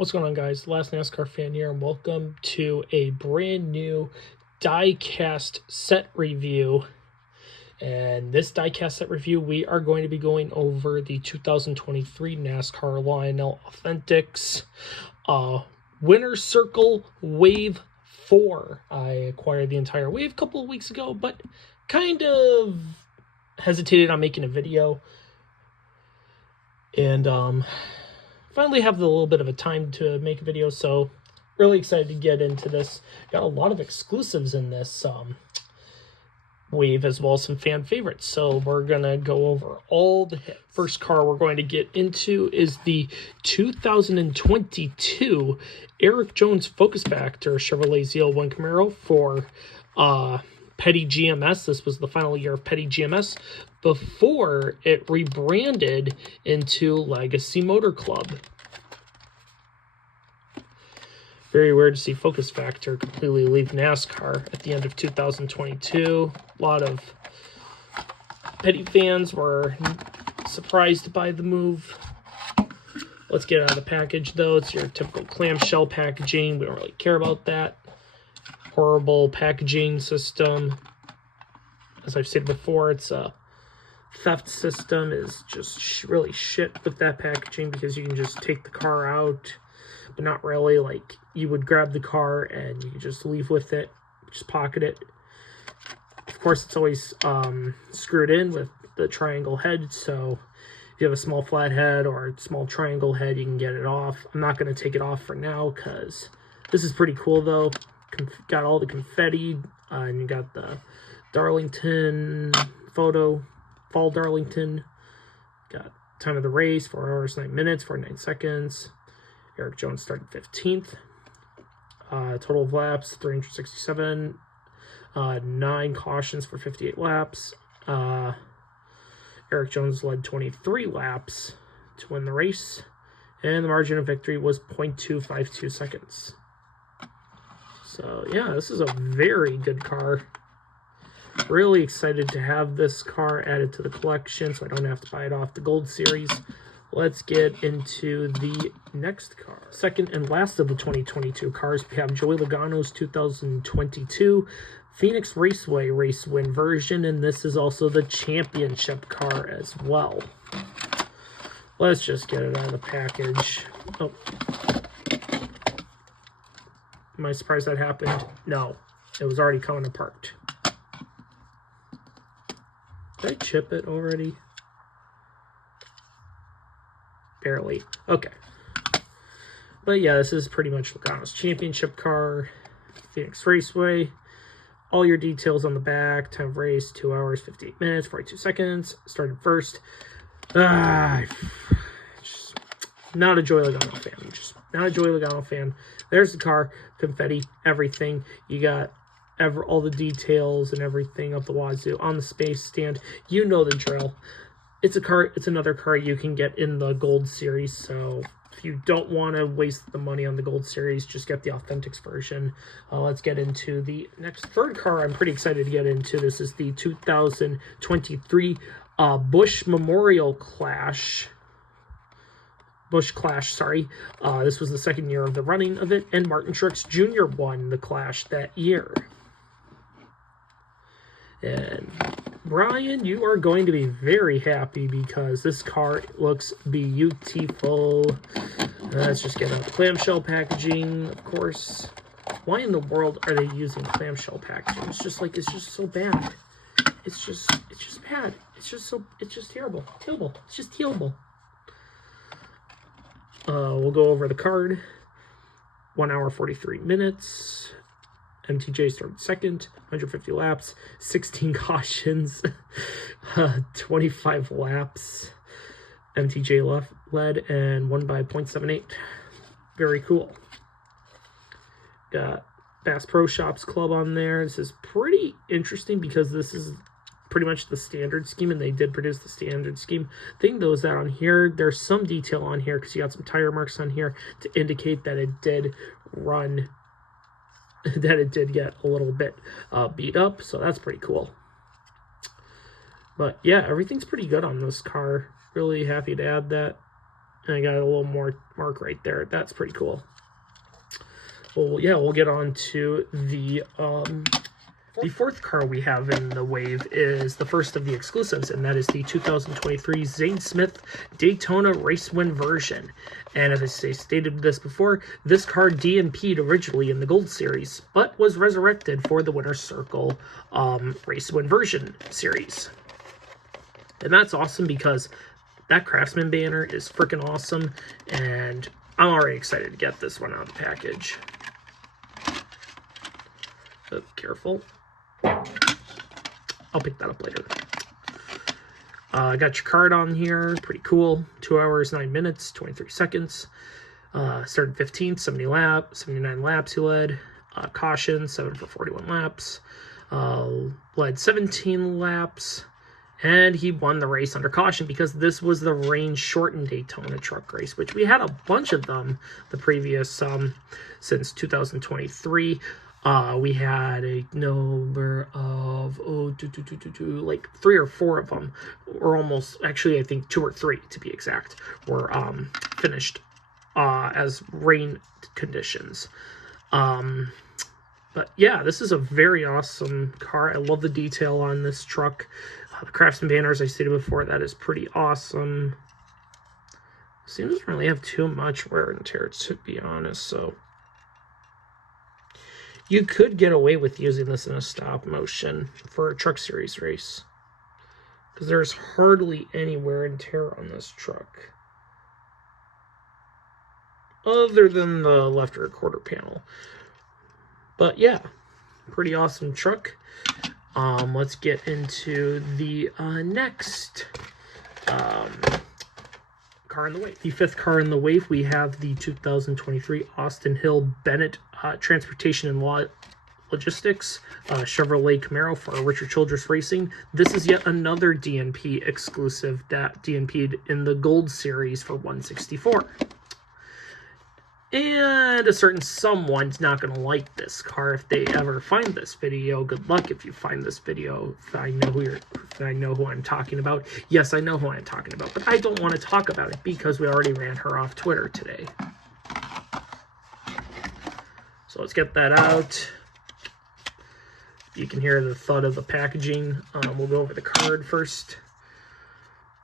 What's going on, guys? The Last NASCAR Fan here, and welcome to a brand new die-cast set review. And this die-cast set review, we are going to be going over the 2023 NASCAR Lionel Authentics Winner's Circle Wave 4. I acquired the entire wave a couple of weeks ago, but kind of hesitated on making a video. And finally have a little bit of a time to make a video, so really excited to get into this. Got a lot of exclusives in this wave, as well as some fan favorites, so we're gonna go over all the hits. First car we're going to get into is the 2022 Eric Jones Focus Factor Chevrolet ZL1 Camaro for Petty GMS. This was the final year of Petty GMS before it rebranded into Legacy Motor Club. Very weird to see Focus Factor completely leave NASCAR at the end of 2022. A lot of Petty fans were surprised by the move. Let's get out of the package, though. It's your typical clamshell packaging. We don't really care about that. Horrible packaging system. As I've said before, it's a theft system is just really shit with that packaging, because you can just take the car out, but not really. Like, you would grab the car and you could just leave with it, just pocket it. Of course, it's always screwed in with the triangle head, so if you have a small flat head or a small triangle head, you can get it off. I'm not going to take it off for now, because this is pretty cool, though. Got all the confetti, and you got the Darlington photo, Fall Darlington. Got time of the race, 4 hours, 9 minutes, 49 seconds. Eric Jones started 15th. Total of laps, 367. 9 cautions for 58 laps. Eric Jones led 23 laps to win the race, and the margin of victory was 0.252 seconds. So, yeah, this is a very good car. Really excited to have this car added to the collection, so I don't have to buy it off the Gold Series. Let's get into the next car. Second and last of the 2022 cars, we have Joey Logano's 2022 Phoenix Raceway race win version, and this is also the championship car as well. Let's just get it out of the package. Oh. Am I surprised that happened? No, it was already coming apart. Did I chip it already? Barely. Okay. But yeah, this is pretty much Logano's championship car. Phoenix Raceway. All your details on the back. Time of race, 2 hours, 58 minutes, 42 seconds. Started first. Just not a Joey Logano fan. Just not a Joey Logano fan. There's the car. Confetti. Everything. You got all the details and everything of the wazoo on the space stand. You know the drill. It's a car. It's another car you can get in the Gold Series. So if you don't want to waste the money on the Gold Series, just get the Authentics version. Let's get into the next third car. I'm pretty excited to get into. This is the 2023 Busch Memorial Clash. Busch Clash, sorry. This was the second year of the running of it, and Martin Truex Jr. won the Clash that year. And Brian, you are going to be very happy, because this car looks beautiful. Let's just get out the clamshell packaging, of course. Why in the world are they using clamshell packaging? It's just so bad. It's just bad. It's just terrible. It's just terrible. We'll go over the card. 1 hour, 43 minutes. MTJ started second, 150 laps, 16 cautions, 25 laps. MTJ led and won by 0.78. Very cool. Got Bass Pro Shops Club on there. This is pretty interesting, because this is pretty much the standard scheme, and they did produce the standard scheme. Thing though is that on here, there's some detail on here, because you got some tire marks on here to indicate that it did run, that it did get a little bit beat up, so that's pretty cool. But yeah, everything's pretty good on this car. Really happy to add that. And I got a little more mark right there. That's pretty cool. Well, yeah, we'll get on to the fourth car we have in the wave is the first of the exclusives, and that is the 2023 Zane Smith Daytona Race Win version. And as I stated this before, this car DNP'd originally in the Gold Series, but was resurrected for the Winner's Circle Race Win version series. And that's awesome because that Craftsman banner is freaking awesome, and I'm already excited to get this one out of the package. So careful. I'll pick that up later. I got your card on here. Pretty cool. 2 hours, 9 minutes, 23 seconds. Started 15th, 79 laps he led. Caution, 7 for 41 laps. Led 17 laps. And he won the race under caution because this was the range-shortened Daytona truck race, which we had a bunch of them the previous, since 2023. We had a number of, like 3 or 4 of them, or almost, actually I think 2 or 3 to be exact, were finished as rain conditions. But yeah, this is a very awesome car. I love the detail on this truck. The Craftsman banner, as I stated before, that is pretty awesome. Seems doesn't really have too much wear and tear, to be honest, so you could get away with using this in a stop motion for a Truck Series race, because there's hardly any wear and tear on this truck, other than the left rear quarter panel. But yeah, pretty awesome truck. Let's get into the next car in the wave. The fifth car in the wave, we have the 2023 Austin Hill Bennett Transportation and Logistics Chevrolet Camaro for Richard Childress Racing. This is yet another DNP exclusive that DNP'd in the Gold Series for 164. And a certain someone's not going to like this car if they ever find this video. Good luck if you find this video. If I know who I'm talking about. Yes, I know who I'm talking about, but I don't want to talk about it because we already ran her off Twitter today. So let's get that out. You can hear the thud of the packaging. We'll go over the card first.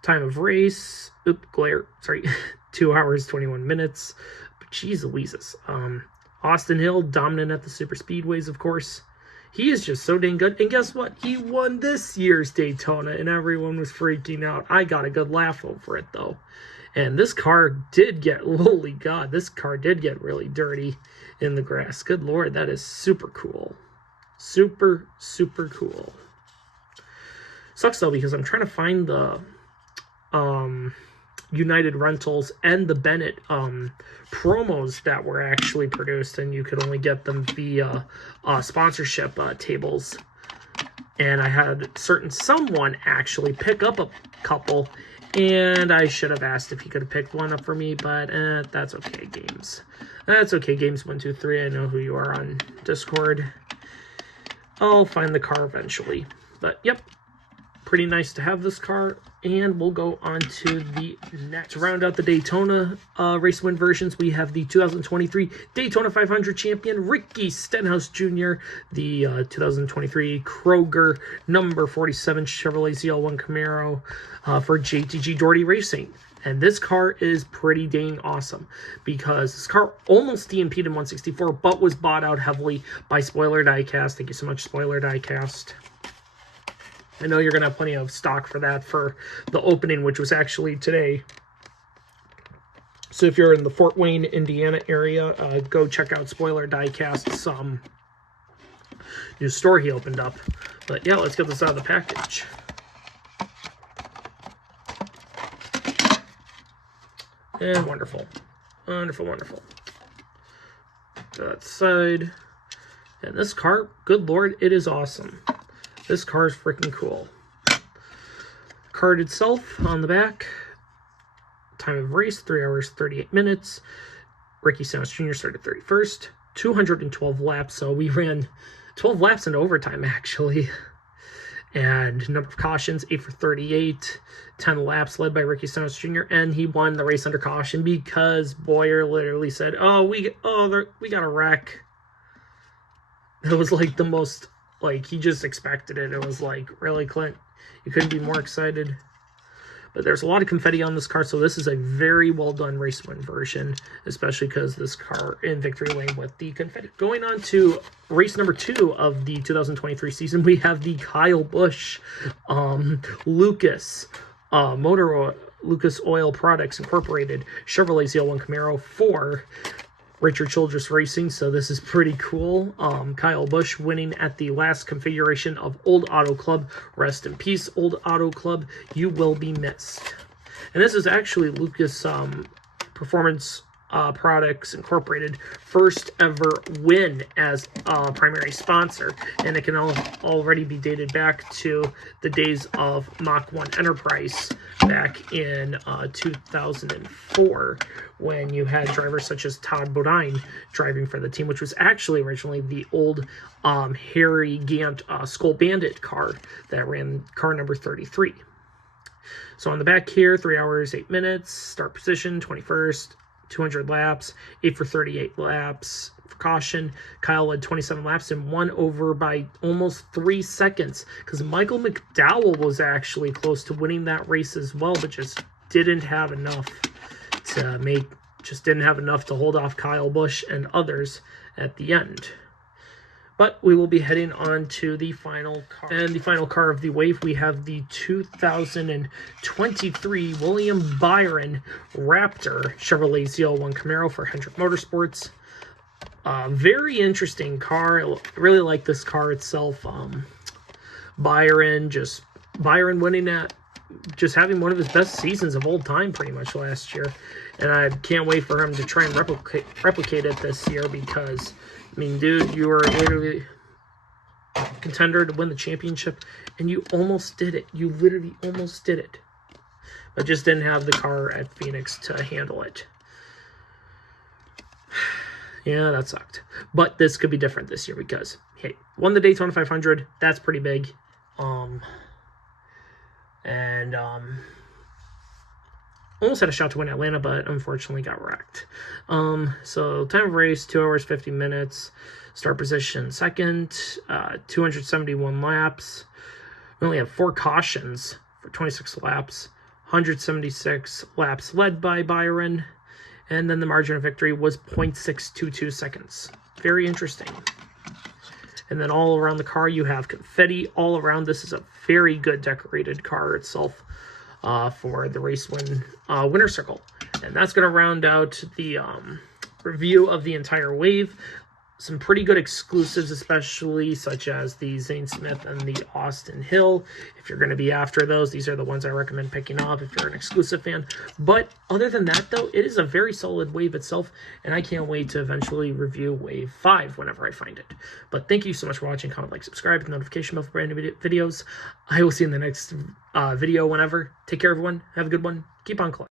Time of race. Glare. Sorry. 2 hours, 21 minutes. Jeez Louises. Austin Hill, dominant at the super speedways, of course. He is just so dang good. And guess what? He won this year's Daytona, and everyone was freaking out. I got a good laugh over it, though. And this car did get, holy God, this car did get really dirty in the grass. Good Lord, that is super cool. Super, super cool. Sucks, though, because I'm trying to find the United Rentals and the Bennett promos that were actually produced, and you could only get them via sponsorship tables. And I had certain someone actually pick up a couple, and I should have asked if he could have picked one up for me, but that's okay, Games. That's okay, Games123. I know who you are on Discord. I'll find the car eventually. But yep, pretty nice to have this car. And we'll go on to the next. To round out the Daytona race win versions, we have the 2023 Daytona 500 champion, Ricky Stenhouse Jr., the 2023 Kroger number 47 Chevrolet ZL1 Camaro for JTG Doherty Racing. And this car is pretty dang awesome because this car almost DNP'd in 164, but was bought out heavily by Spoiler Diecast. Thank you so much, Spoiler Diecast. I know you're going to have plenty of stock for that for the opening, which was actually today. So if you're in the Fort Wayne, Indiana area, go check out Spoiler Diecast's new store he opened up. But yeah, let's get this out of the package. And wonderful. Wonderful, wonderful. To that side. And this car, good Lord, it is awesome. This car is freaking cool. Card itself on the back. Time of race, 3 hours, 38 minutes. Ricky Stenhouse Jr. started 31st. 212 laps, so we ran 12 laps into overtime, actually. And number of cautions, 8 for 38, 10 laps, led by Ricky Stenhouse Jr. And he won the race under caution because Boyer literally said, we got a wreck. It was like the most, like, he just expected it. It was like, really, Clint? You couldn't be more excited. But there's a lot of confetti on this car, so this is a very well done race win version, especially because this car in victory lane with the confetti. Going on to race number 2 of the 2023 season, we have the Kyle Busch Lucas Lucas Oil Products Incorporated Chevrolet ZL1 Camaro for Richard Childress Racing, so this is pretty cool. Kyle Busch winning at the last configuration of Old Auto Club. Rest in peace, Old Auto Club. You will be missed. And this is actually Lucas Performance Products Incorporated first ever win as a primary sponsor, and it can already be dated back to the days of Mach 1 Enterprise back in 2004, when you had drivers such as Todd Bodine driving for the team, which was actually originally the old Harry Gant Skull Bandit car that ran car number 33. So on the back here, 3 hours, 8 minutes, start position, 21st, 200 laps, 8 for 38 laps. For caution, Kyle led 27 laps and won over by almost 3 seconds, because Michael McDowell was actually close to winning that race as well, but just didn't have enough to hold off Kyle Busch and others at the end. But we will be heading on to the final car. And the final car of the wave, we have the 2023 William Byron Raptor Chevrolet ZL1 Camaro for Hendrick Motorsports. Very interesting car. I really like this car itself. Byron winning at just having one of his best seasons of all time pretty much last year. And I can't wait for him to try and replicate it this year, because I mean, dude, you were literally a contender to win the championship, and you almost did it. You literally almost did it. But just didn't have the car at Phoenix to handle it. Yeah, that sucked. But this could be different this year because, hey, won the Daytona 500. That's pretty big. Almost had a shot to win Atlanta, but unfortunately got wrecked. So time of race, 2 hours, 50 minutes. Start position second, 271 laps. We only have 4 cautions for 26 laps, 176 laps led by Byron. And then the margin of victory was 0.622 seconds. Very interesting. And then all around the car, you have confetti all around. This is a very good decorated car itself. For the race winner circle. And that's going to round out the review of the entire wave. Some pretty good exclusives, especially such as the Zane Smith and the Austin Hill. If you're going to be after those, these are the ones I recommend picking up if you're an exclusive fan. But other than that, though, it is a very solid wave itself, and I can't wait to eventually review Wave 5 whenever I find it. But thank you so much for watching. Comment, like, subscribe, hit the notification bell for brand new videos. I will see you in the next video whenever. Take care, everyone. Have a good one. Keep on collecting.